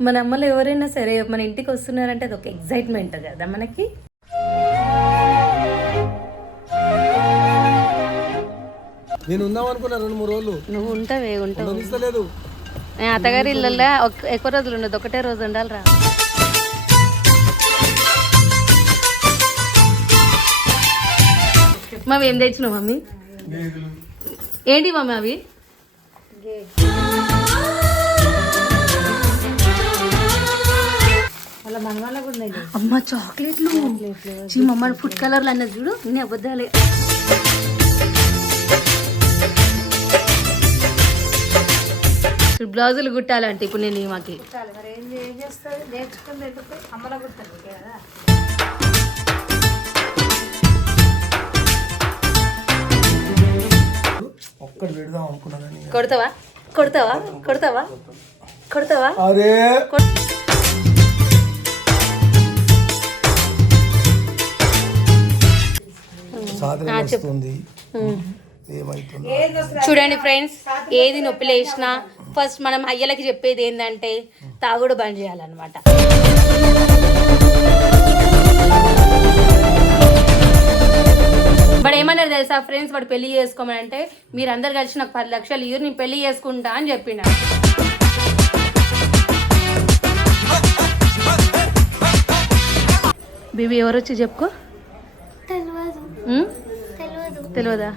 మన అమ్మలు ఎవరైనా సరే మన ఇంటికి వస్తున్నారంటే అది ఒక ఎగ్జైట్మెంట్ కదా మనకి. నేను ఉందాం అనుకున్నా రెండు మూడు రోజులు. నువ్వు ఉంటావే ఉంటావు? అత్తగారి ఇళ్ళల్లో ఒక్క- ఎక్కువ రోజులు ఉండదు ఒకటే రోజు ఉండాలిరా. మమ్మీ ఏం తెచ్చినావు మమ్మీ? ఏంటి మమ్మీ అవి? అమ్మ చాక్లెట్లు. చీ మమ్మ ఫుడ్ కలర్లు అన్నది చూడు నేను అబద్ధాలే. ఇప్పుడు బ్లౌజులు కుట్టాలంటే ఇప్పుడు నేను మాకి ఒక్కటి పెడదాం అనుకున్నా కానీ కొడతావా? కొడతావా? కొడతావా? కొడతావా? అరే! సాధన వస్తుంది ఏమైతుంది. చూడండి ఫ్రెండ్స్ ఏది నొప్పి లేచినా ఫస్ట్ మనం అయ్యలకి చెప్పేది ఏంటంటే తాగుడు బంద్ చేయాలన్నమాట. వాడు ఏమన్నారు తెలుసా ఫ్రెండ్స్ వాడు పెళ్ళి చేసుకోమని అంటే మీరు అందరు కలిసి నాకు పది లక్షలు ఇయ్యరు నేను పెళ్ళి చేసుకుంటా అని చెప్పిన. బీబీ ఎవరు వచ్చి చెప్పుకో. తెలియదు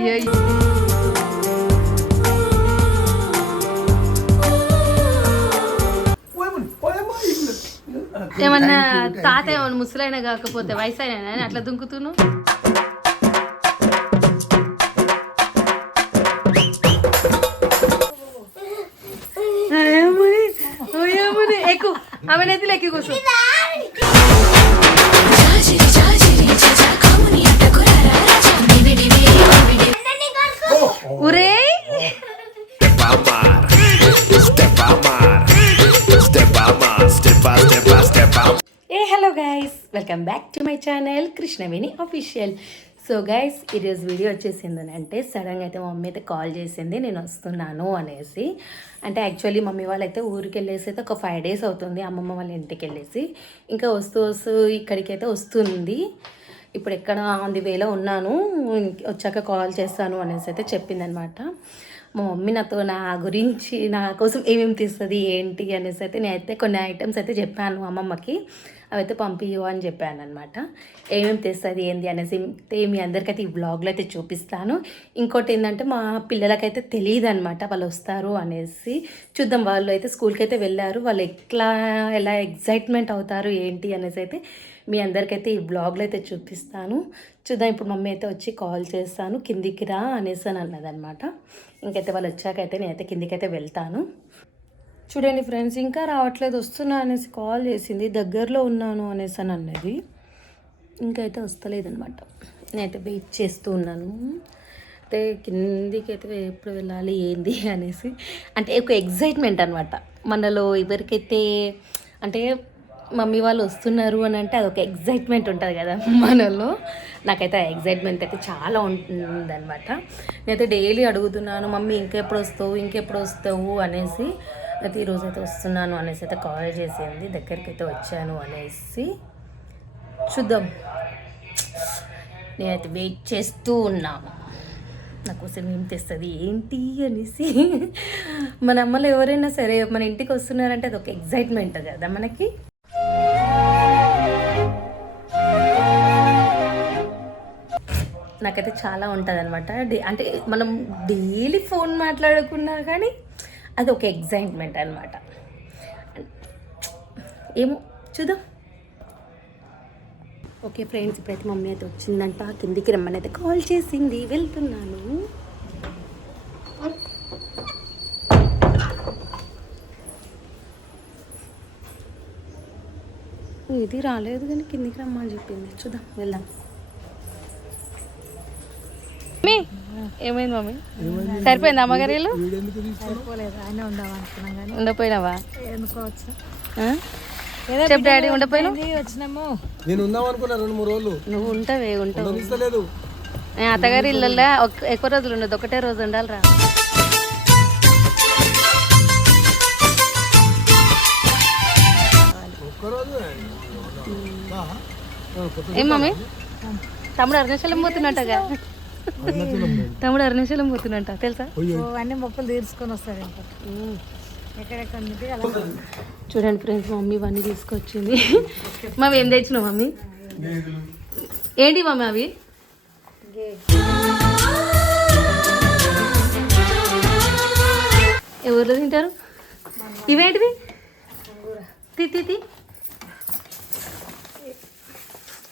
అయ్యో. ఏమన్నా తాత ఏమన్నా ముసలైన కాకపోతే వయసు అయినా అట్లా దుంకుతున్నావు? ఎక్కువ ఆమె నెత్తిలో ఎక్కి కూర్చో. ఉరే ఏ hello guys welcome back to my channel Krishnaveni official so guys ఈరోజు వీడియో వచ్చేసింది అంటే సడన్గా అయితే మా మమ్మీ అయితే కాల్ చేసింది నేను వస్తున్నాను అనేసి. అంటే యాక్చువల్లీ మమ్మీ వాళ్ళైతే ఊరికి వెళ్ళేసి అయితే ఒక ఫైవ్ డేస్ అవుతుంది. అమ్మమ్మ వాళ్ళ ఇంటికి వెళ్ళేసి. ఇంకా వస్తూ వస్తూ ఇక్కడికి అయితే వస్తుంది. ఇప్పుడు ఎక్కడ ఆన్ ది వేలో ఉన్నాను. వచ్చాక కాల్ చేస్తాను అనేసి అయితే చెప్పిందనమాట. మా మమ్మీ నాతో నా గురించి నా కోసం ఏమేమి తీస్తుంది ఏంటి అనేసి అయితే నేనైతే కొన్ని ఐటమ్స్ అయితే చెప్పాను అమ్మమ్మకి. అవైతే పంపియు అని చెప్పాను అనమాట ఏమేమి తెస్తుంది ఏంది అనేసి మీ అందరికైతే ఈ బ్లాగ్లో అయితే చూపిస్తాను. ఇంకోటి ఏంటంటే మా పిల్లలకైతే తెలియదు అనమాట వాళ్ళు వస్తారు అనేసి. చూద్దాం వాళ్ళు అయితే స్కూల్కి అయితే వెళ్ళారు. వాళ్ళు ఎట్లా ఎలా ఎగ్జైట్మెంట్ అవుతారు ఏంటి అనేసి అయితే మీ అందరికైతే ఈ బ్లాగ్లో అయితే చూపిస్తాను. చూద్దాం ఇప్పుడు మమ్మీ అయితే వచ్చి కాల్ చేస్తాను కిందికి రా అనేసి అని అన్నదనమాట ఇంకైతే వాళ్ళు వచ్చాకైతే నేనైతే కిందికైతే వెళ్తాను. చూడండి ఫ్రెండ్స్ ఇంకా రావట్లేదు వస్తున్నా అనేసి కాల్ చేసింది దగ్గరలో ఉన్నాను అనేసి అని అన్నది. ఇంకైతే వస్తలేదనమాట నేనైతే వెయిట్ చేస్తూ ఉన్నాను. అయితే కిందికి అయితే ఎప్పుడు వెళ్ళాలి ఏంది అనేసి. అంటే ఒక ఎగ్జైట్మెంట్ అనమాట మనలో ఎవరికైతే అంటే మమ్మీ వాళ్ళు వస్తున్నారు అని అంటే అదొక ఎగ్జైట్మెంట్ ఉంటుంది కదా మనలో. నాకైతే ఆ ఎగ్జైట్మెంట్ అయితే చాలా ఉంటుందన్నమాట. నేనైతే డైలీ అడుగుతున్నాను మమ్మీ ఇంకెప్పుడు వస్తావు ఇంకెప్పుడు వస్తావు? అనేసి. అయితే ఈరోజు అయితే వస్తున్నాను అనేసి అయితే కాల్ చేసింది. దగ్గరికి అయితే వచ్చాను అనేసి చూద్దాం. నేనైతే వెయిట్ చేస్తూ ఉన్నాను నా కోసం ఏం తెస్తుంది ఏంటి అనేసి. మన అమ్మలు ఎవరైనా సరే మన ఇంటికి వస్తున్నారంటే అది ఒక ఎగ్జైట్మెంట్ కదా మనకి. నాకైతే చాలా ఉంటుంది అనమాట అంటే మనం డైలీ ఫోన్ మాట్లాడుకున్నా కానీ అది ఒక ఎగ్జైట్మెంట్ అనమాట ఏమో చూద్దాం. ఓకే ఫ్రెండ్స్ ఇప్పుడైతే మమ్మీ అయితే వచ్చిందంట. కిందికి రమ్మని అయితే కాల్ చేసింది. వెళ్తున్నాను. ఇది రాలేదు కానీ కిందికి రమ్మని చెప్పింది. చూద్దాం వెళ్దాం. ఏమైంది మమ్మీ? సరిపోయింది తీసుకో ఉండపోయినావా? చెప్పు డాడీ ఉండపోయినా వచ్చినాము నేను ఉందాం అనుకున్నా రెండు మూడు రోజులు. నువ్వు ఉంటావే ఉంటావు. అత్తగారి ఇళ్ళల్లో ఎక్కువ రోజులు ఉండదు ఒకటే రోజు ఉండాలిరా. ఏం మమ్మీ? తమ్ముడు అరుణాచలం పోతున్నట్టగా. తమ్ముడు అరుణాచలం పోతున్నట్ట తెలుసా? అన్ని మొక్కలు తీర్చుకొని వస్తాడు చూడండి ఫ్రెండ్స్ మమ్మీ ఇవన్నీ తీసుకొచ్చింది. మమ్మీ ఏం తెచ్చినావు మమ్మీ. ఏంటి మమ్మీ అవి? ఎవరు తింటారు? ఇవేంటివి? తీ తీ తీ.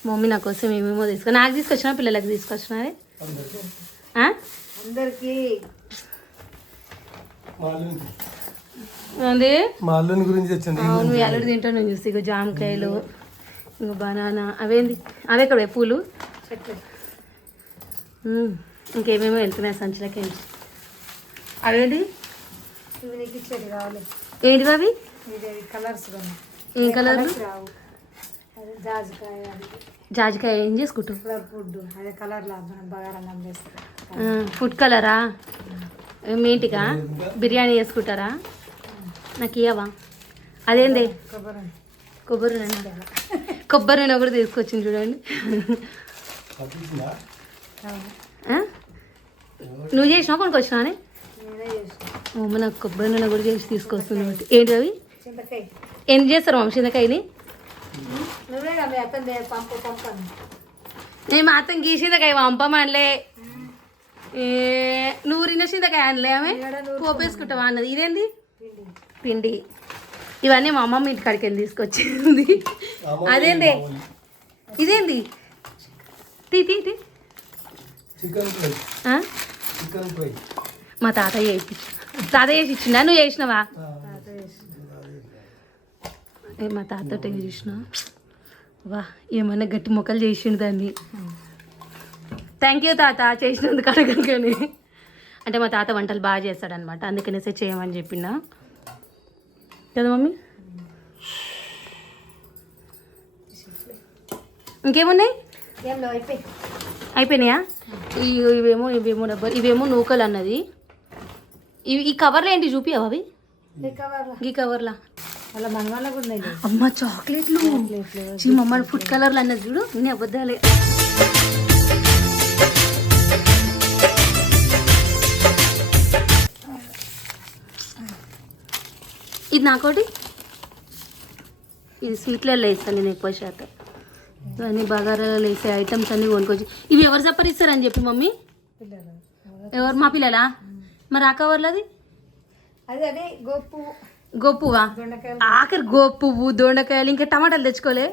మమ్మీ నా కోసం ఏమేమో తీసుకొని నాకు తీసుకొచ్చినా పిల్లలకు తీసుకొచ్చినారే ఆ? అందరికి మా అల్లునికి. ఉంది మా అల్లుని గురించి తెచ్చండి అవును ఎల్లడి తింటాను నేను చూసి ఇగో జామకాయలు ఇంకో బనానా అవేంది? అవే ఇక్కడ పూలు. మ్మ్. ఇంకేమేమో వెళ్తున్నాయి సంచులకి అవేంటి ఏంటివి అవి? ఇది కలర్స్ ఏం కలర్ జాజికాయ అది. జాజికాయ ఏం చేసుకుంటావు? కలర్ ఫుడ్ అదే ఫుడ్ కలరా మీ ఇంటికా బిర్యానీ చేసుకుంటారా? నాకు ఇయ్యవా? అదేంది? కొబ్బరి కొబ్బరి నూనె. కొబ్బరి నూనె కూడా తీసుకొచ్చింది చూడండి? నువ్వు చేసినావు? కొనుక్కొచ్చినా నేనే చేసిన. అమ్మ నాకు కొబ్బరి నూనె కూడా చేసి తీసుకొస్తుంది ఏంటి అవి? ఏం చేస్తారు మమ్మీ చింతకాయని? నువ్వే కదా మీ అతను పంపు పంపాను? నేను మాత్రం గీ చింతకాయ పంపమనలే చింతకాయ అనలే ఆమె? పోపేసుకుంటావా అన్నది. ఇదేంది? పిండి. ఇవన్నీ మా అమ్మమ్మ ఇంటి కాడికి వెళ్ళి తీసుకొచ్చింది. అదేంది? ఇదేంది? ఆ? Chicken fry. మా తాతయ్య చేసి తాతయ్య చేసి ఇచ్చిందా నువ్వు చేసినావా? మా తాత చేసిన? వా ఏమన్నా గట్టి మొక్కలు చేసిండు దాన్ని. థ్యాంక్ యూ తాత చేసినందుకు అడగని అంటే మా తాత వంటలు బాగా చేస్తాడనమాట అందుకనేసే చేయమని చెప్పిన. కదా మమ్మీ? ఇంకేమున్నాయి? అయిపోయినాయా? ఇవేమో ఇవేమో డబ్బర్ ఇవేమో నూకలు అన్నది. ఇవి ఈ కవర్లు ఏంటి చూపియవా అవి? ఈ కవర్లో అమ్మ చాక్లెట్లు. చీ మమ్మ ఫుడ్ కలర్లు అన్నది చూడు నేను అబద్ధాలే. ఇది నాకోటి? ఇది స్వీట్లలో వేస్తాను నేను ఎక్కువ శాతం. ఇవన్నీ బగారాలలో వేసే ఐటమ్స్ అన్నీ కొనుక్కొచ్చి. ఇవి ఎవరు సపరిస్తారని చెప్పి మమ్మీ? ఎవరు? మా పిల్లలా? మరి ఆ కవర్లది అది అదే గొప్పు. గోపువా ఆఖరి గోపువ్వు దొండకాయలు ఇంకా టమాటాలు తెచ్చుకోలే?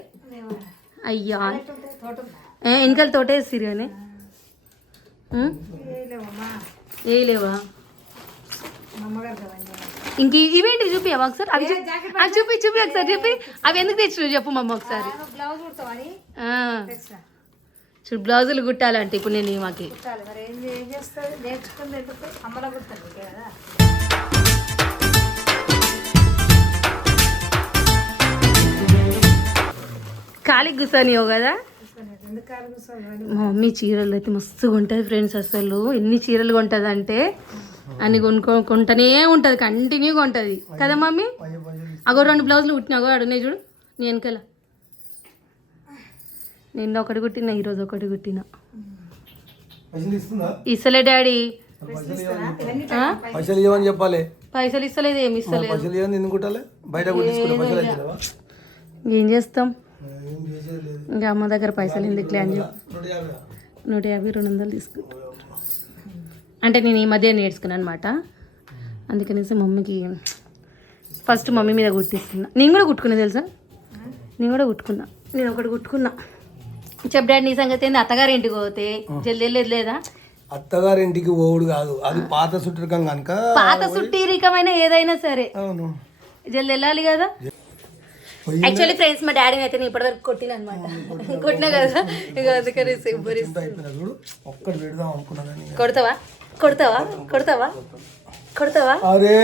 అయ్యా. వెనకాల తోటే సిరిగానే ఏ లేవా? ఇంక. ఇవేంటి చూపి ఒకసారి? అవి అవి చూపి చూపి ఒకసారి చూపి. అవి ఎందుకు తెచ్చినావు చెప్పు మమ్మ ఒకసారి. చూడు బ్లౌజులు కుట్టాలంటే ఇప్పుడు నేను మాకి ఖాళీ కూర్చొనివు కదా? మా మమ్మీ చీరలు అయితే మస్తుగా ఉంటుంది ఫ్రెండ్స్ అసలు. ఎన్ని చీరలు కొంటుంది అంటే అన్ని కొనుక్కో కొంటనే ఉంటుంది కంటిన్యూగా ఉంటుంది కదా మమ్మీ? అగో రెండు బ్లౌజులు కుట్టినా అగో అడున్నాయి చూడు. నీ వెనకాల. నిన్న ఒకటి కుట్టిన ఈరోజు ఒకటి కుట్టిన. ఇస్తలే డాడీ. పైసలు ఇవ్వని చెప్పాలి. పైసలు ఇస్తలేదు ఏమి ఇస్తలేదు. ఏం చేస్తాం? ఇంకా అమ్మ దగ్గర పైసలు ఎందుకులే అని చెప్పి. నూట యాభై. రెండు వందలు తీసుకుంటా అంటే నేను ఈ మధ్య నేర్చుకున్నాను అనమాట అందుకనేసి మమ్మీకి ఫస్ట్ మమ్మీ మీద కుట్టిస్తున్నా నేను కూడా కుట్టుకున్నా తెలుసా? నేను కూడా కుట్టుకున్నా. నేను ఒకటి కుట్టుకున్నా. చెప్పు డాడీ నీ సంగతి ఏంది? అత్తగారి ఇంటికి పోతే జల్ది వెళ్ళేది లేదా? అత్తగారింటికి ఓవుడు కాదు. అది పాత సుట్టిరకం కనుక పాత సుట్టీరికమైన ఏదైనా సరే. అవును. జల్ది వెళ్ళాలి కదా? యాక్చువల్లీ ఫ్రెండ్స్ మా డాడీని అయితే నేను ఇప్పటివరకు కొట్టిన అనమాట కొట్టినా. కదా ఇక అందుకనేసి ఎంత అయిపోయినా చూడు ఒక్కటి పెడదాం అనుకున్నా కానీ కొడతావా? కొడతావా? కొడతావా? కొడతావా? అరే!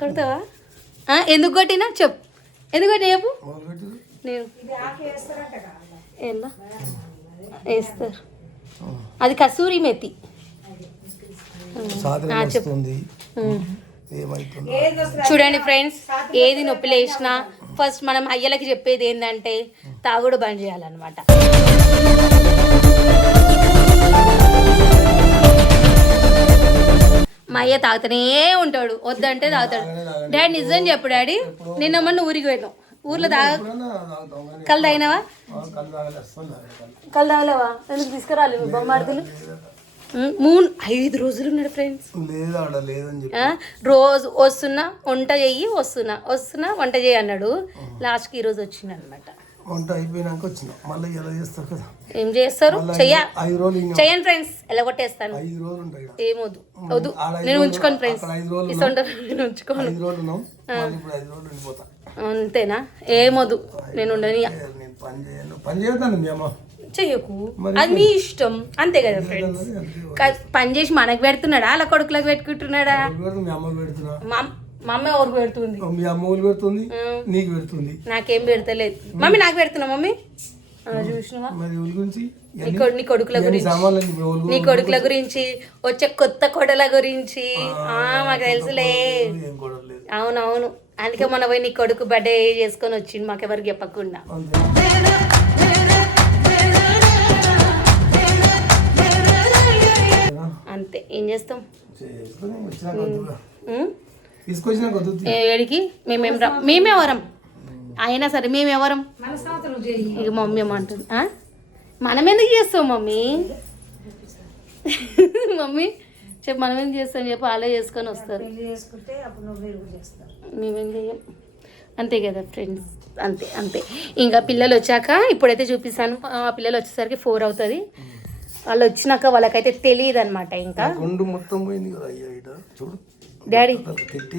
కడతావా? ఆ, ఎందుకు కొట్టినా? చెప్పు. ఎందుకు కొట్టినా చెప్పు? నేను. వేస్తారు. అది కసూరి మెతి. సాధన. వస్తుంది. చూడండి ఫ్రెండ్స్ ఏది నొప్పి లేచినా ఫస్ట్ మనం అయ్యలకి చెప్పేది ఏంటంటే తాగుడు బంద్ చేయాలన్నమాట. మా అయ్య తాగుతూనే ఉంటాడు. వద్దంటే తాగుతాడు. డాడీ నిజం చెప్పు డాడీ. నిన్న మొన్న ఊరికి పోయినాం. ఊర్లో తాగ కళ్ళు తాగినావా? కళ్ళు తాగలేవా? ఎందుకు తీసుకురాలి మూడు ఐదు రోజులు ఉన్నాడు ఫ్రెండ్స్ రోజు వస్తున్నా వంట చెయ్యి వస్తున్నా. వస్తున్నా వంట చేయి అన్నాడు. లాస్ట్కి ఈరోజు వచ్చింది అనమాట వంట అయిపోయినాక వచ్చిన. మళ్ళీ ఎలా చేస్తారు కదా? ఏం చేస్తారు? మళ్ళీ చెయ్య. ఐదు- ఐదు రోజులు ఇంకా చెయ్యను ఫ్రెండ్స్ ఎలా కొట్టేస్తాను? ఐదు రోజులు ఉంటాయి. ఏమొద్దు వద్దు. నేను ఉంచుకోను ఫ్రెండ్స్ నేను ఉంచుకోను. ఐదు రోజులు ఐదు రోజులు అంతేనా? ఏమొద్దు నేను ఉండని పని చేయను. పని చేయొద్దండి మీ అమ్మ. చెయ్యకు అది మీ ఇష్టం. అంతే కదా ఫ్రెండ్స్ పని చేసి మనకు పెడుతున్నాడా? అలా కొడుకులకు పెట్టుకుంటున్నాడా? మీ అమ్మ ఎవరికి పెడుతుంది? మీ అమ్మ పెడుతుంది నీకు పెడుతుంది. నాకేం పెడతలేదు. మమ్మీ నాకు పెడుతున్నా మమ్మీ? చూసినావా? నీ కొడుకుల గురించి. నీ కొడుకుల గురించి. వచ్చే కొత్త కొడల గురించి. మాకు తెలుసులే. అవునవును. అందుకే మొన్న పోయి నీ కొడుకు బర్త్డే చేసుకొని వచ్చిండు మాకెవరికి చెప్పకుండా. ఏం చేస్తాం? ఏడికి? మేమేం రా మేమెవరం? అయినా సరే మేమెవరం? ఇక మమ్మీ ఏమంటుంది ఆ? మనం ఎందుకు చేస్తాం మమ్మీ? మమ్మీ చెప్పు మనం ఏం చేస్తాం చెప్పి వాళ్ళే చేసుకొని వస్తారు. మేమేం చేయం అంతే కదా ఫ్రెండ్స్. అంతే అంతే. ఇంకా పిల్లలు వచ్చాక ఇప్పుడైతే చూపిస్తాను. ఆ పిల్లలు వచ్చేసరికి ఫోర్ అవుతుంది. వాళ్ళు వచ్చినాక వాళ్ళకైతే తెలియదు అనమాట ఇంకా గుండు మొత్తం పోయింది కదా అయ్యా ఇట చూడు. డాడీ. తిట్టి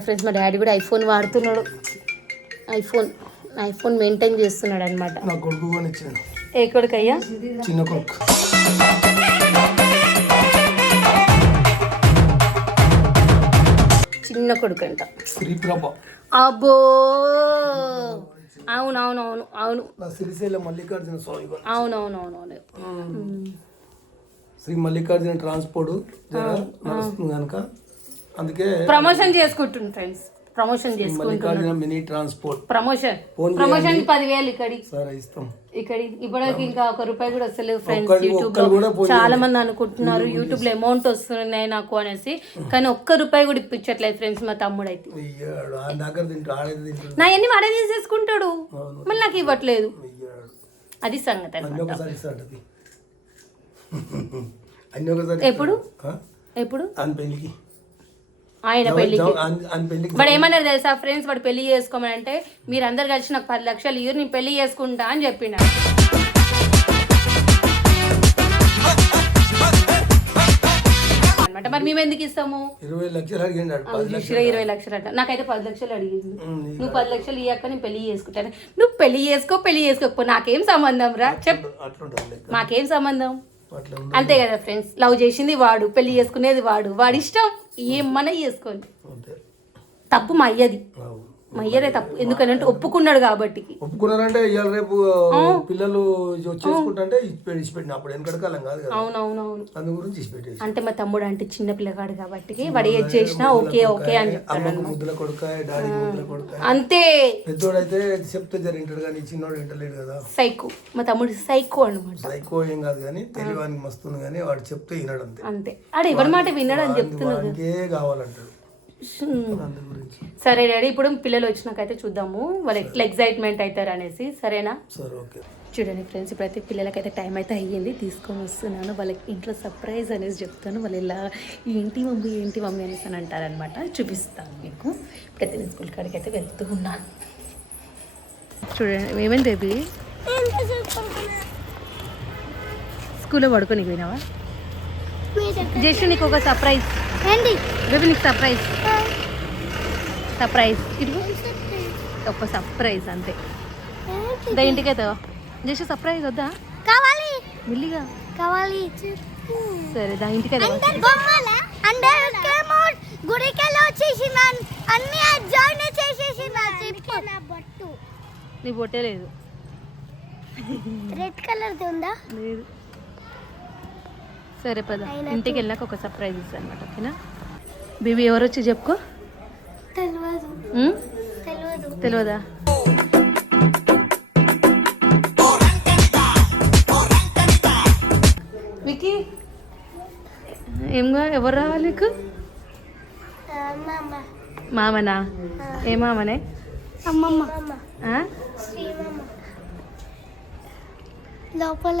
ఫ్రెండ్స్ మా డాడీ కూడా ఐఫోన్ వాడుతున్నాడు. ఐఫోన్ ఐఫోన్ మెయింటైన్ చేస్తున్నాడు అనమాట నా కొడుకు ఏ కొడుకయ్యా? చిన్న కొడుకు. చిన్న కొడుకు అంట అబ్బో! అవునవునవును అవును. శ్రీశైల మల్లికార్జున స్వామి వారు. అవునవునవునవును. శ్రీ మల్లికార్జున ట్రాన్స్పోర్ట్ నడుస్తుంది కనుక. అందుకే ప్రమోషన్ చేసుకుంటుంది friends. Promotion Mallikarjuna mini transport. Promotion. Phone promotion పదివేలు ఇక్కడి. సరే ఇస్తాం. ఇక్కడ. ఇప్పటికి ఇంకా ఒక రూపాయి కూడా వస్తలేదు ఫ్రెండ్స్ యూట్యూబ్లో చాలా మంది అనుకుంటున్నారు యూట్యూబ్లో అమౌంట్ వస్తున్నాయి నాకు అనేసి. కానీ ఒక్క రూపాయి కూడా ఇప్పించట్లేదు ఫ్రెండ్స్ మా తమ్ముడు అయితే నా అన్ని వాడే తీసేసుకుంటాడు మళ్ళీ నాకు ఇవ్వట్లేదు. అది సంగతి ఎప్పుడు? ఎప్పుడు? ఆయన పెళ్ళికి. ఆయన పెళ్ళికి. పెళ్ళికి వాడు ఏమన్నారు తెలుసా ఫ్రెండ్స్ వాడు పెళ్ళి చేసుకోమని అంటే మీరు అందరు కలిసి నాకు పది లక్షలు ఇయ్యరు నేను పెళ్ళి చేసుకుంటా అని చెప్పిండ అనమాట మరి మేము ఎందుకు ఇస్తాము? ఇరవై లక్షలు చూసిరా ఇరవై లక్షలు. అంట నాకైతే పది లక్షలు అడిగింది నువ్వు పది లక్షలు. ఇయ్యాక నేను పెళ్ళి చేసుకుంటాను. నువ్వు పెళ్ళి చేసుకో పెళ్ళి చేసుకోకపో నాకేం సంబంధం రా? చెప్ మాకేం సంబంధం? అంతే కదా ఫ్రెండ్స్ లవ్ చేసింది వాడు పెళ్ళి చేసుకునేది వాడు వాడి ఇష్టం ఏమన్నా చేసుకోండి. తప్పు మా అయ్యది. మా అయ్యదే తప్పు. ఎందుకంటే ఒప్పుకున్నాడు కాబట్టి. ఒప్పుకున్నారంటే ఇవాళ రేపు పిల్లలు చేసుకుంటే ఇచ్చిపెట్టిన. అప్పుడు వెనకటి కాలం కాదు. అవునవునవును. అందు గురించి ఇచ్చిపెట్టేసి. అంటే మా తమ్ముడు అంటే చిన్న పిల్లగాడు కాబట్టి వాడు ఏది చేసినా ఓకే ఓకే అని చెప్తాడు ముద్దుల కొడుక డాడీకి ముద్దుల కొడుక అంతే. పెద్దోడైతే చెప్తే జర వింటాడు కానీ చిన్నోడు వింటలేడు కదా. సైకో. మా తమ్ముడు సైకో అనమాట సైకో ఏం కాదు కానీ తెలివానికి మస్తుంది కానీ వాడు చెప్తే వినడు అంతే. అంతే. ఆడ ఎవరి మాట విన్నాడు అని చెప్తున్నాడు. కావాలంటాడు. సరే డాడీ ఇప్పుడు పిల్లలు వచ్చినాకైతే చూద్దాము. వాళ్ళు ఎట్లా ఎగ్జైట్మెంట్ అవుతారు అనేసి. సరేనా? సరే ఓకే. చూడండి ఫ్రెండ్స్ ఇప్పుడైతే పిల్లలకైతే టైం అయితే అయ్యింది. తీసుకొని వస్తున్నాను. వాళ్ళకి ఇంట్లో సర్ప్రైజ్ అనేసి చెప్తాను. వాళ్ళు ఇలా ఏంటి మమ్మీ ఏంటి మమ్మీ అనేసి అని అంటారనమాట చూపిస్తాను మీకు. ఇప్పుడైతే నేను స్కూల్ కాడికి అయితే వెళ్తూ ఉన్నాను. చూడండి ఏమేమి బేబీ? స్కూల్లో పడుకొని పోయినావా? జస్ట్ నీకు ఒక సర్ప్రైజ్ ఏంటి? బేబీ నీకు సర్ప్రైజ్ సర్ప్రైజ్ ఇదిగో. ఒక సర్ప్రైజ్ అంతే. దా ఇంటికైతే జస్ట్ సర్ప్రైజ్ వద్దా? కావాలి. మెల్లిగా కావాలి. సరే దా ఇంటికైతే అంటే గుడికెళ్ళి వచ్చేసిన. అన్ని జాయిన్ చేసేసిన. నా బొట్టు. నీ బొట్టే లేదు. రెడ్ కలర్ ఉందా? లేదు. సరే పద. ఇంటికి వెళ్ళాక ఒక సర్ప్రైజ్ ఇస్తాను అనమాట ఓకేనా? బేబీ ఎవరు వచ్చి చెప్పుకో? తెలియదు వికీ ఏం ఎవరు రావాలి నీకు? మామనా? ఏ మామనే? అమ్మమ్మ. లోపల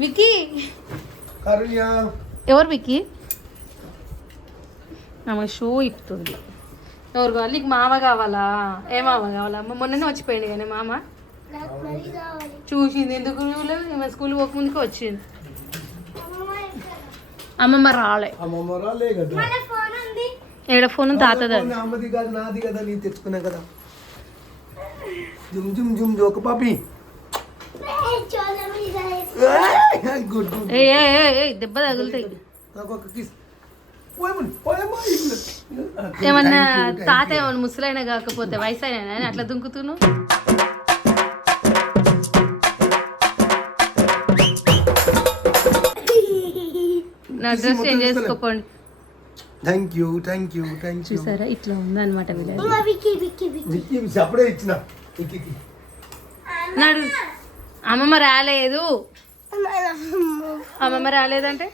విక్కీ. కారుణ్య. ఎవరు విక్కీ? ఆమె షూ ఇప్పుతుంది. ఎవరు కావాలి? నీకు మామ కావాలా? ఏ మామ కావాలా? అమ్మ మొన్ననే వచ్చిపోయింది కానీ మామ? చూసింది. ఎందుకు ఈమె స్కూల్ పోకముందుకు వచ్చింది. అమ్మమ్మ రాలే. అమ్మమ్మ రాలే కదా. మన ఫోన్ ఉంది. ఏడ ఫోన్ తాతది నాది కదా నేను తెచ్చుకున్నా కదా. జుమ్ జుమ్ జుమ్ జోక పాపి చూడండి గుడ్ గుడ్ ఏ ఏ ఏ, ఏ దెబ్బ తగులుతాయి. ఏమన్నా తాత ఏమన్నా ముసలైన కాకపోతే వయసు అయినా అట్లా దుంకుతున్నావు? నా dress change చేసుకోపోండి thank you thank you thank you చూసారా? ఇట్లా ఉందన్నమాట అప్పుడే ఇచ్చిన. నాడు అమ్మమ్మ రాలేదు. అమ్మమ్మ రాలేదంటే?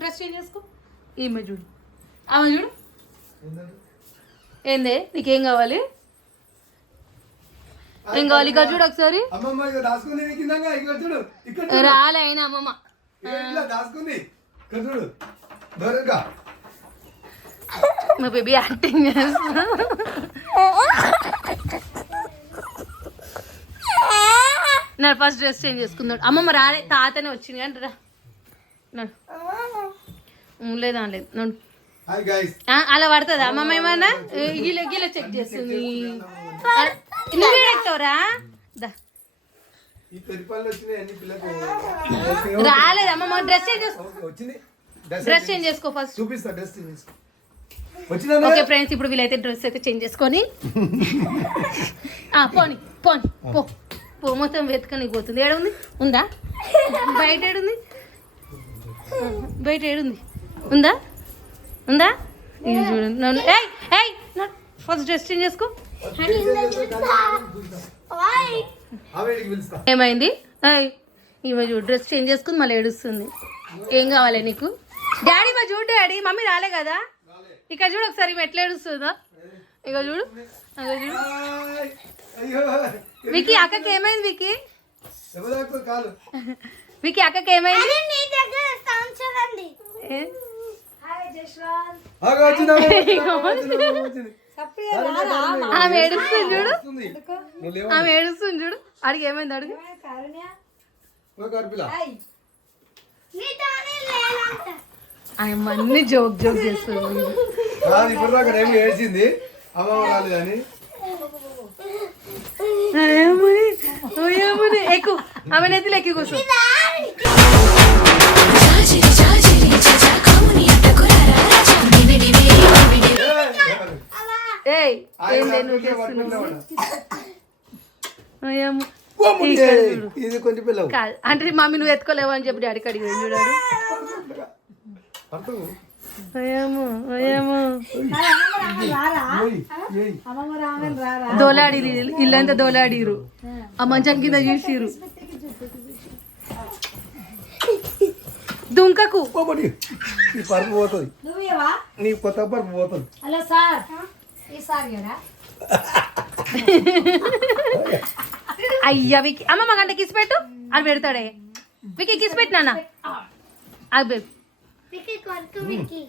డ్రెస్ చేంజ్ చేసుకో. ఈమె చూడు. ఆమె చూడు. ఏందే? నీకేం కావాలి? ఏం కావాలి? ఇక్కడ చూడు ఒకసారి. రాలే అయినా అమ్మమ్మ. దాచుకుంది. మా బేబీ యాక్టింగ్ చేస్తా నా ఫస్ట్ డ్రెస్ చేంజ్ చేసుకుందాడు అమ్మమ్మ రాలే తాతనే వచ్చింది. కానీ రా. లేదా లేదు. నడు. అలా పడుతుంది? అమ్మమ్మ ఏమన్నా? గిల గిల చెక్ చేస్తుంది. అరే, నువ్వు ఎక్కుతావురా దా. ఈ పెరిపాలు వచ్చినాయి అన్ని పిల్లలకు రాలేదు అమ్మమ్మ. డ్రెస్ చేంజ్ చేసుకో. డ్రెస్ చేంజ్ చేసుకో ఫస్ట్. చూపిస్తా డ్రెస్ చేంజ్ వచ్చినా ఓకే ఫ్రెండ్స్ ఇప్పుడు వీలైతే డ్రెస్ అయితే చేంజ్ చేసుకొని. పోని పోని పో. పో మొత్తం వెతకని పోతుంది. ఏడుంది? ఉందా? బయట ఏడుంది? బయట ఏడుంది? ఉందా? ఉందా? ఇది చూడండి నన్ను ఏయ్ ఏయ్ ఫస్ట్ డ్రెస్ చేంజ్ చేసుకో. ఏమైంది? ఏయ్ ఈమె చూడు డ్రెస్ చేంజ్ చేసుకుని మళ్ళీ ఏడుస్తుంది. ఏం కావాలి నీకు? డాడీ మా చూడు డాడీ మమ్మీ రాలే కదా. ఇక చూడు ఒకసారి ఎట్లా ఏడుస్తుందో? ఇక చూడు. చూడు. వికీ అక్కకి ఏమైంది వికీ వికీ అక్కకి ఏమైంది? ఆమె ఏడుస్తుంది చూడు. ఆమె ఏడుస్తుంది చూడు. అడిగి ఏమైంది అడుగు? ఆమె అన్ని జోక్ జోక్ చేస్తుంది. కాదు ఇప్పుడు దాకా రేపు ఏడ్చింది అమ్మమ్మ రాలేదని ఏమని ఏమని ఎక్కువ ఆమె నెత్తిలో ఎక్కి కూర్చో. ఏయ్ ఏం లేదు నువ్వు చేస్తున్నావు. ఏమో ఇది కొంచెం పిల్లవు. కాదు అంటే మమ్మీ నువ్వు ఎత్తుకోలేవు అని చెప్పి డాడీకి అడిగి చూడాడు దోలాడి ఇల్లంతా దోలాడిరు. ఆ మంచం కింద చూసిరు. దుంకకు. పోపడి ఈ పరుపు పోతుంది. నీ కొత్త పరుపు పోతుంది. Hello sir. అయ్యా వికి అమ్మమ్మ గంట కిసి పెట్టు. అని పెడతాడే. వికి కిసి పెట్టు నాన్న. అది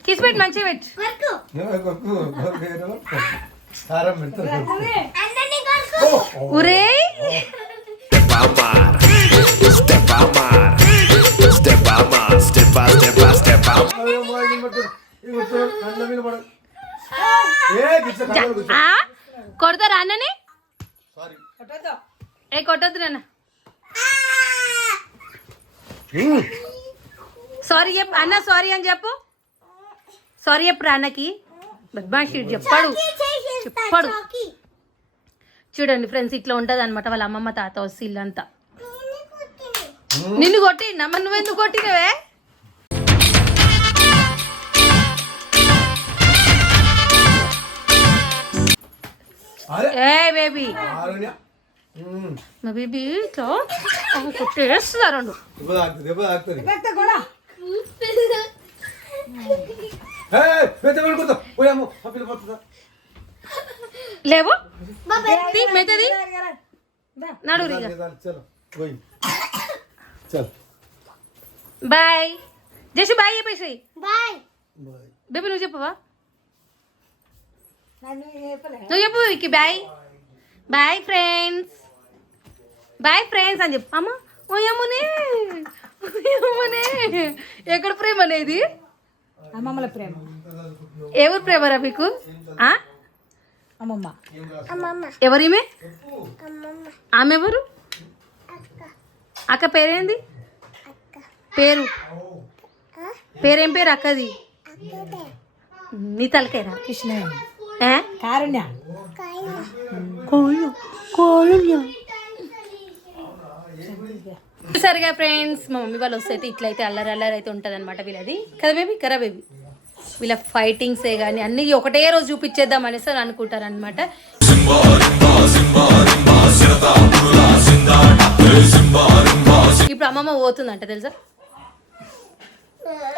కిసి పెట్టు మంచిగా పెట్టు. ఉరే? కొడతారా అన్నని? సారీ ఏ కొట్టొద్దు నాన్న సారీ చెప్పు అన్న సారీ అని చెప్పు. సారీ చెప్పు అన్నకి. బద్మాషి చెప్పాడు. చెప్పాడు. చూడండి ఫ్రెండ్స్ ఇట్లా ఉంటది అనమాట వాళ్ళ అమ్మమ్మ తాత వస్తే ఇల్లంతా. నిన్ను కొట్టి నమ్మ నువ్వెందుకు కొట్టినవే? ఏ బేబీ. మా బేబీ ఇట్లా కొట్టేస్తున్నారు లేవు మెత్తది నడు ఇక చలో పోయి చల్ బాయ్ జస్ట్ బాయ్ చెప్పేసి బాయ్ బాయ్ బేబీ నువ్వు చెప్పవా నన్ను చెప్పలే నువ్వు చెప్పు Vicky bye bye friends bye friends అని చెప్పు అమ్మ ఓయమ్మనే ఓయమ్మనే ఎక్కడ ప్రేమ అనేది? అమ్మమ్మల ప్రేమ. ఎవరు ప్రేమరా మీకు? అమ్మమ్మ. అమ్మమ్మ. ఎవరిమే? అమ్మమ్మ. ఆమె ఎవరు? అక్క. పేరేంది? పేరు? పేరేం పేరు అక్కది? నీ తలకేరా కృష్ణ? కారుణ్య. సరిగా ఫ్రెండ్స్ మా మమ్మీ వాళ్ళు వస్తే అయితే ఇట్లయితే అల్లరి అల్లరి అయితే ఉంటుంది అనమాట వీళ్ళది. కదా బేబీ కరా బేబీ వీళ్ళ ఫైటింగ్సే కానీ అన్ని ఒకటే రోజు చూపించేద్దాం అనేసి అని అనుకుంటారు అనమాట ఇప్పుడు అమ్మమ్మ పోతుందంట తెలుసా?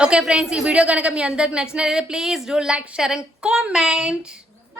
ఓకే ఫ్రెండ్స్ ఈ వీడియో కనుక మీ అందరికి నచ్చినట్లయితే please do like share and comment